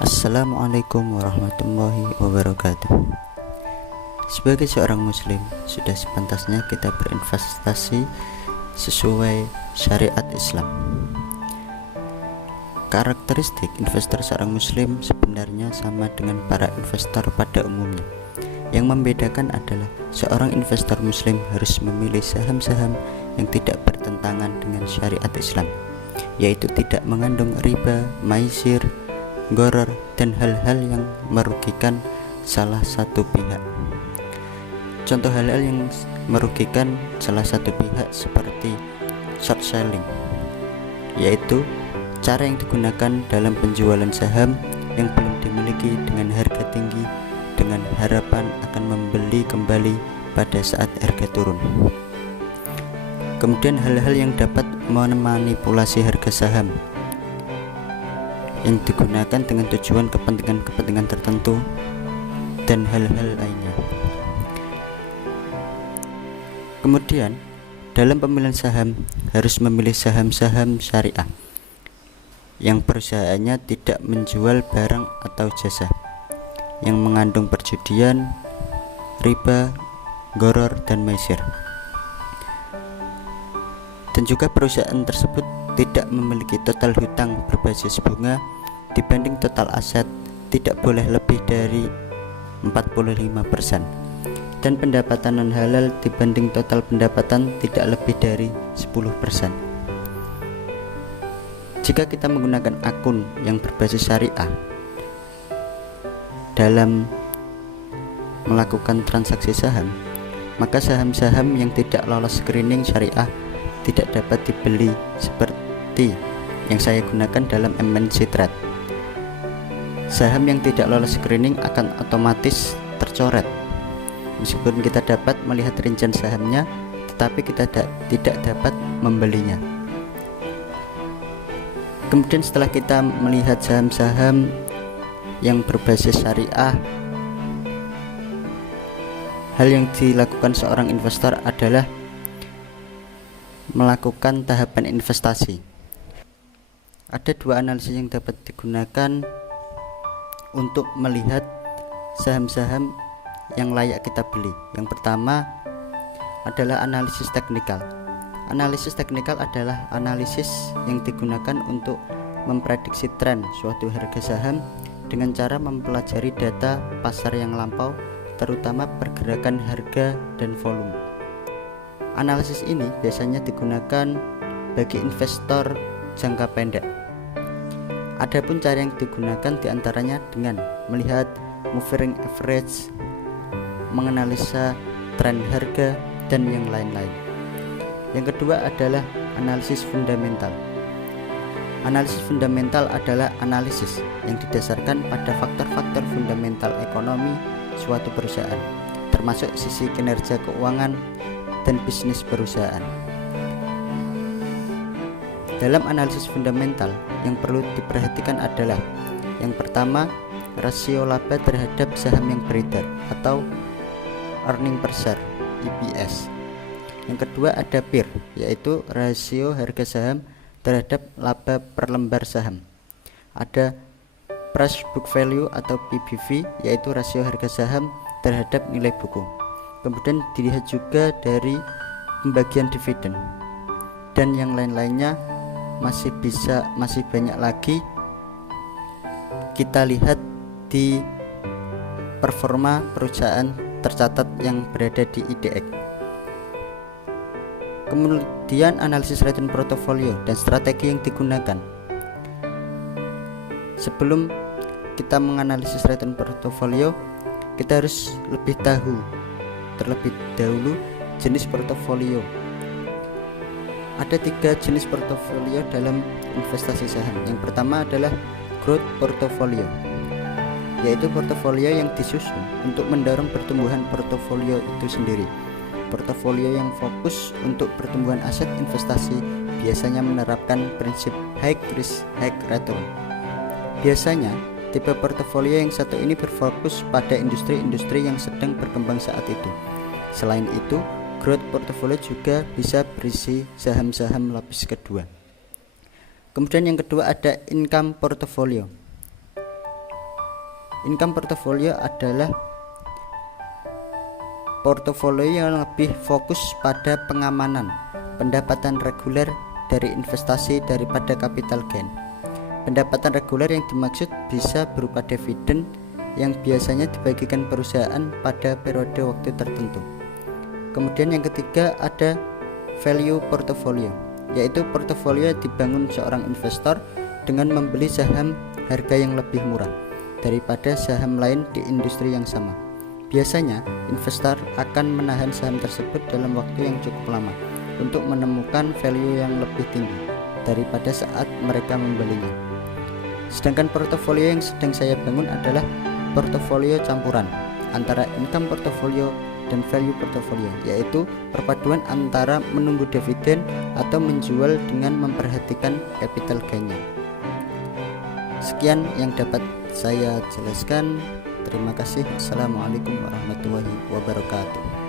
Assalamualaikum warahmatullahi wabarakatuh. Sebagai seorang muslim, sudah sepantasnya kita berinvestasi sesuai syariat Islam. Karakteristik investor seorang muslim sebenarnya sama dengan para investor pada umumnya. Yang membedakan adalah seorang investor muslim harus memilih saham-saham yang tidak bertentangan dengan syariat Islam, yaitu tidak mengandung riba, maisir, gharar, dan hal-hal yang merugikan salah satu pihak. Contoh hal-hal yang merugikan salah satu pihak seperti short selling, yaitu cara yang digunakan dalam penjualan saham yang belum dimiliki dengan harga tinggi dengan harapan akan membeli kembali pada saat harga turun. Kemudian hal-hal yang dapat memanipulasi harga saham yang digunakan dengan tujuan kepentingan tertentu dan hal-hal lainnya. Kemudian dalam pemilihan saham harus memilih saham-saham syariah yang perusahaannya tidak menjual barang atau jasa yang mengandung perjudian, riba, gharar, dan maisir. Dan juga perusahaan tersebut tidak memiliki total hutang berbasis bunga dibanding total aset tidak boleh lebih dari 45%, dan pendapatan non halal dibanding total pendapatan tidak lebih dari 10%. Jika kita menggunakan akun yang berbasis syariah dalam melakukan transaksi saham, maka saham-saham yang tidak lolos screening syariah tidak dapat dibeli seperti yang saya gunakan dalam MNC Trade. Saham yang tidak lolos screening akan otomatis tercoret meskipun kita dapat melihat rincian sahamnya, tetapi kita tidak dapat membelinya. Kemudian setelah kita melihat saham-saham yang berbasis syariah, hal yang dilakukan seorang investor adalah melakukan tahapan investasi. Ada dua analisis yang dapat digunakan untuk melihat saham-saham yang layak kita beli. Yang pertama adalah analisis teknikal. Analisis teknikal adalah analisis yang digunakan untuk memprediksi tren suatu harga saham dengan cara mempelajari data pasar yang lampau, terutama pergerakan harga dan volume. Analisis ini biasanya digunakan bagi investor jangka pendek. Adapun cara yang digunakan diantaranya dengan melihat moving average, menganalisa tren harga, dan yang lain-lain. Yang kedua adalah analisis fundamental. Analisis fundamental adalah analisis yang didasarkan pada faktor-faktor fundamental ekonomi suatu perusahaan, termasuk sisi kinerja keuangan dan bisnis perusahaan. Dalam analisis fundamental yang perlu diperhatikan adalah yang pertama, rasio laba terhadap saham yang beredar atau earning per share EPS. Yang kedua ada PER, yaitu rasio harga saham terhadap laba per lembar saham. Ada price book value atau PBV, yaitu rasio harga saham terhadap nilai buku. Kemudian dilihat juga dari pembagian dividen dan yang lain-lainnya. Masih banyak lagi kita lihat di performa perusahaan tercatat yang berada di IDX. Kemudian analisis return portfolio dan strategi yang digunakan. Sebelum kita menganalisis return portfolio, kita harus terlebih dahulu jenis portofolio. Ada 3 jenis portofolio dalam investasi saham. Yang pertama adalah growth portfolio, yaitu portofolio yang disusun untuk mendorong pertumbuhan portofolio itu sendiri. Portofolio yang fokus untuk pertumbuhan aset investasi biasanya menerapkan prinsip high risk high return. Biasanya tipe portofolio yang satu ini berfokus pada industri-industri yang sedang berkembang saat itu. Selain itu, growth portfolio juga bisa berisi saham-saham lapis kedua. Kemudian yang kedua ada income portfolio. Income portfolio adalah portofolio yang lebih fokus pada pengamanan pendapatan reguler dari investasi daripada capital gain. Pendapatan reguler yang dimaksud bisa berupa dividen yang biasanya dibagikan perusahaan pada periode waktu tertentu. Kemudian yang ketiga ada value portfolio, yaitu portofolio yang dibangun seorang investor dengan membeli saham harga yang lebih murah daripada saham lain di industri yang sama. Biasanya, investor akan menahan saham tersebut dalam waktu yang cukup lama untuk menemukan value yang lebih tinggi daripada saat mereka membelinya. Sedangkan portofolio yang sedang saya bangun adalah portofolio campuran antara income portfolio dan value portfolio, yaitu perpaduan antara menunggu dividen atau menjual dengan memperhatikan capital gain-nya. Sekian yang dapat saya jelaskan. Terima kasih. Assalamualaikum warahmatullahi wabarakatuh.